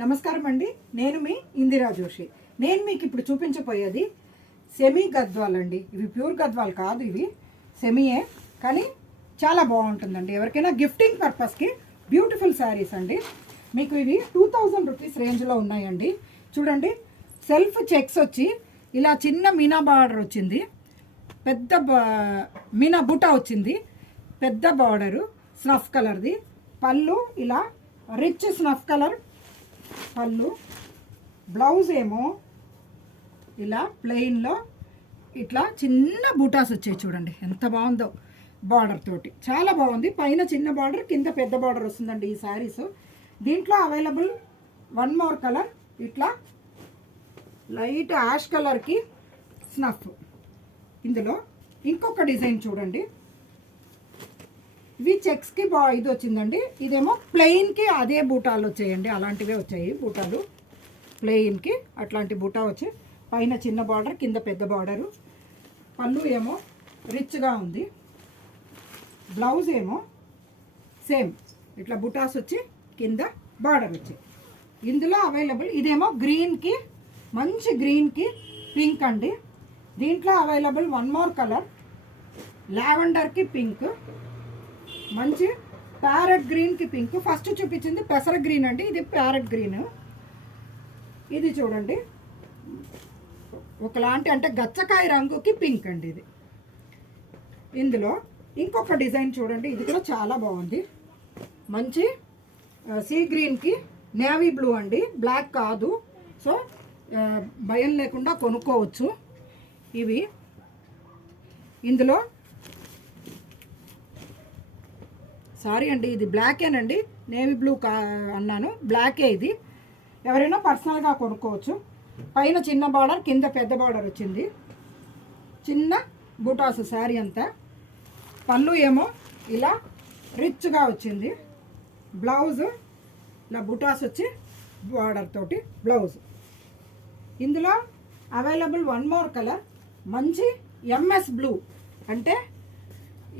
నమస్కారం అండి. నేను మీ ఇందిరా జోషి. నేను మీకు ఇప్పుడు చూపించబోయేది సెమీ గద్వాల్ అండి. ఇవి ప్యూర్ గద్వాల్ కాదు, ఇవి సెమీయే, కానీ చాలా బాగుంటుందండి. ఎవరికైనా గిఫ్టింగ్ పర్పస్కి బ్యూటిఫుల్ శారీస్ అండి. మీకు ఇవి 2000 రూపీస్ రేంజ్లో ఉన్నాయండి. చూడండి, సెల్ఫ్ చెక్స్ వచ్చి ఇలా చిన్న మీనా బార్డర్ వచ్చింది, పెద్ద మీనా బుటా వచ్చింది, పెద్ద బార్డరు స్నఫ్ కలర్ది. పళ్ళు ఇలా రిచ్ స్నఫ్ కలర్ పళ్ళు. బ్లౌజ్ ఏమో ఇలా ప్లెయిన్లో ఇట్లా చిన్న బూటాస్ వచ్చాయి. చూడండి ఎంత బాగుందో, బార్డర్ తోటి చాలా బాగుంది. పైన చిన్న బార్డర్, కింద పెద్ద బార్డర్ వస్తుందండి ఈ శారీస్. దీంట్లో అవైలబుల్ వన్ మోర్ కలర్, ఇట్లా లైట్ యాష్ కలర్కి స్నఫ్. ఇందులో ఇంకొక డిజైన్ చూడండి, ఇవి చెక్స్కి ఇది వచ్చిందండి. ఇదేమో ప్లెయిన్కి అదే బూటాలు వచ్చాయండి, అలాంటివే వచ్చాయి బూటాలు. ప్లెయిన్కి అట్లాంటి బూటా వచ్చి పైన చిన్న బార్డర్, కింద పెద్ద బార్డరు. పళ్ళు ఏమో రిచ్గా ఉంది. బ్లౌజ్ ఏమో సేమ్ ఇట్లా బుటాస్ వచ్చి కింద బార్డర్ వచ్చి. ఇందులో అవైలబుల్ ఇదేమో గ్రీన్కి, మంచి గ్రీన్కి పింక్ అండి. దీంట్లో అవైలబుల్ వన్ మోర్ కలర్, లావెండర్కి పింక్, మంచి ప్యారెట్ గ్రీన్కి పింక్. ఫస్ట్ చూపించింది పెసర గ్రీన్ అండి, ఇది ప్యారెట్ గ్రీన్. ఇది చూడండి ఒకలాంటి అంటే గచ్చకాయ రంగుకి పింక్ అండి ఇది. ఇందులో ఇంకొక డిజైన్ చూడండి, ఇది కూడా చాలా బాగుంది. మంచి సీ గ్రీన్కి నేవీ బ్లూ అండి, బ్లాక్ కాదు. సో భయం లేకుండా కొనుక్కోవచ్చు ఇవి. ఇందులో సారీ అండి, ఇది బ్లాకేనండి, నేవీ బ్లూ అన్నాను, బ్లాకే ఇది. ఎవరైనా పర్సనల్గా కొనుక్కోవచ్చు. పైన చిన్న బార్డర్, కింద పెద్ద బార్డర్ వచ్చింది, చిన్న బూటాస్ శారీ అంతా. పళ్ళు ఏమో ఇలా రిచ్గా వచ్చింది. బ్లౌజ్ ఇలా బూటాస్ వచ్చి బార్డర్ తోటి బ్లౌజ్. ఇందులో అవైలబుల్ వన్ మోర్ కలర్, మంచి ఎంఎస్ బ్లూ. అంటే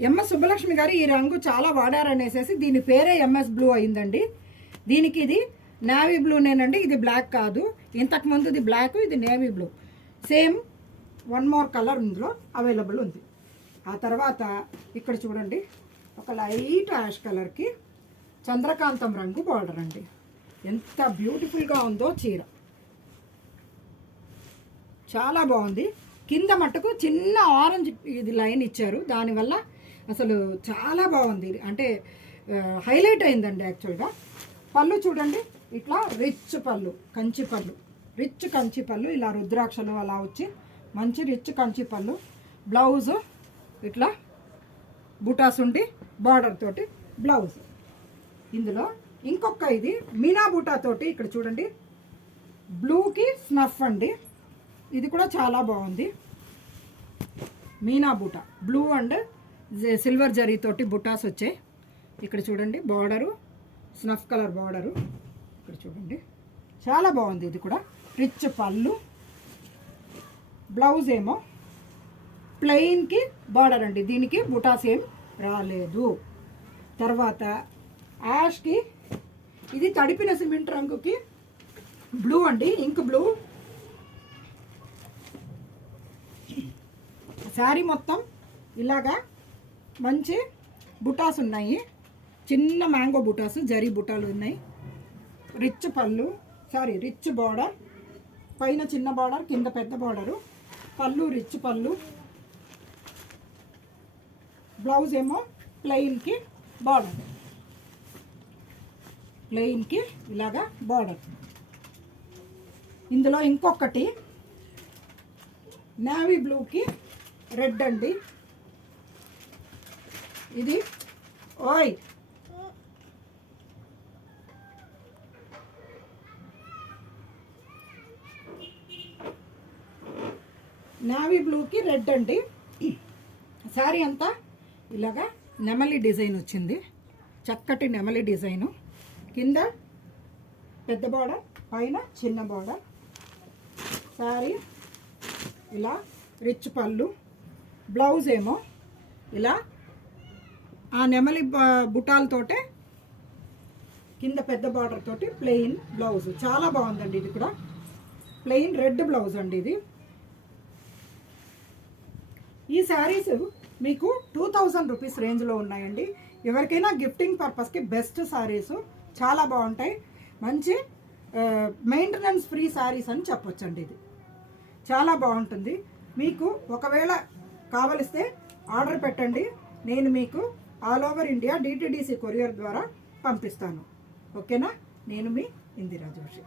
ఎంఎస్ సుబ్బలక్ష్మి గారు ఈ రంగు చాలా వాడారనేసేసి దీని పేరే ఎంఎస్ బ్లూ అయిందండి. దీనికి ఇది నేవీ బ్లూనేనండి, ఇది బ్లాక్ కాదు. ఇంతకుముందు ఇది బ్లాక్, ఇది navy blue. Same one more colour ఇందులో అవైలబుల్ ఉంది. ఆ తర్వాత ఇక్కడ చూడండి, ఒక లైట్ యాష్ కలర్కి చంద్రకాంతం రంగు బార్డర్ అండి. ఎంత బ్యూటిఫుల్గా ఉందో చీర, చాలా బాగుంది. కింద మట్టుకు చిన్న ఆరెంజ్ ఇది లైన్ ఇచ్చారు, దానివల్ల అసలు చాలా బాగుంది, అంటే హైలైట్ అయిందండి యాక్చువల్గా. పళ్ళు చూడండి, ఇట్లా రిచ్ పళ్ళు, కంచి పళ్ళు, రిచ్ కంచి పళ్ళు, ఇలా రుద్రాక్షలు అలా వచ్చి మంచి రిచ్ కంచి పళ్ళు. బ్లౌజ్ ఇట్లా బుటాస్ ఉండి బార్డర్ తోటి బ్లౌజ్. ఇందులో ఇంకొక ఇది మీనా బూటా తోటి, ఇక్కడ చూడండి బ్లూకి స్నఫ్ అండి, ఇది కూడా చాలా బాగుంది. మీనా బూటా బ్లూ అండ్ సిల్వర్ జరీతోటి బుటాస్ వచ్చాయి. ఇక్కడ చూడండి బార్డరు స్నఫ్ కలర్ బార్డరు, ఇక్కడ చూడండి చాలా బాగుంది. ఇది కూడా రిచ్ పళ్ళు. బ్లౌజ్ ఏమో ప్లెయిన్కి బార్డర్ అండి, దీనికి బుటాస్ ఏం రాలేదు. తర్వాత యాష్కి ఇది తడిపిన సిమెంట్ రంగుకి బ్లూ అండి, ఇంక్ బ్లూ. శారీ మొత్తం ఇలాగా మంచి బుటాస్ ఉన్నాయి, చిన్న మ్యాంగో బుటాస్, జరీ బుటాలు ఉన్నాయి. రిచ్ పళ్ళు, సారీ రిచ్ బార్డర్, పైన చిన్న బార్డర్, కింద పెద్ద బార్డరు. పళ్ళు రిచ్ పళ్ళు. బ్లౌజ్ ఏమో ప్లెయిన్కి బార్డర్, ప్లెయిన్కి ఇలాగా బార్డర్. ఇందులో ఇంకొకటి నేవీ బ్లూకి రెడ్ అండి, ఇది ఓయ్ నేవీ బ్లూకి రెడ్ అండి. శారీ అంతా ఇలాగా నెమలి డిజైన్ వచ్చింది, చక్కటి నెమలి డిజైను. కింద పెద్ద బార్డర్, పైన చిన్న బార్డర్. శారీ ఇలా రిచ్ పళ్ళు. బ్లౌజ్ ఏమో ఇలా ఆ నెమలి బుటాలతోటే కింద పెద్ద బార్డర్ తోటి ప్లెయిన్ బ్లౌజ్, చాలా బాగుందండి. ఇది కూడా ప్లెయిన్ రెడ్ బ్లౌజ్ అండి. ఇది ఈ శారీస్ మీకు 2000 రూపీస్ రేంజ్లో ఉన్నాయండి. ఎవరికైనా గిఫ్టింగ్ పర్పస్కి బెస్ట్ శారీస్, చాలా బాగుంటాయి. మంచి మెయింటెనెన్స్ ఫ్రీ శారీస్ అని చెప్పొచ్చండి. ఇది చాలా బాగుంటుంది. మీకు ఒకవేళ కావలిస్తే ఆర్డర్ పెట్టండి, నేను మీకు all over India DTDC courier ద్వారా పంపిస్తాను. ఓకేనా? నేను మీ ఇందిరా జోషి.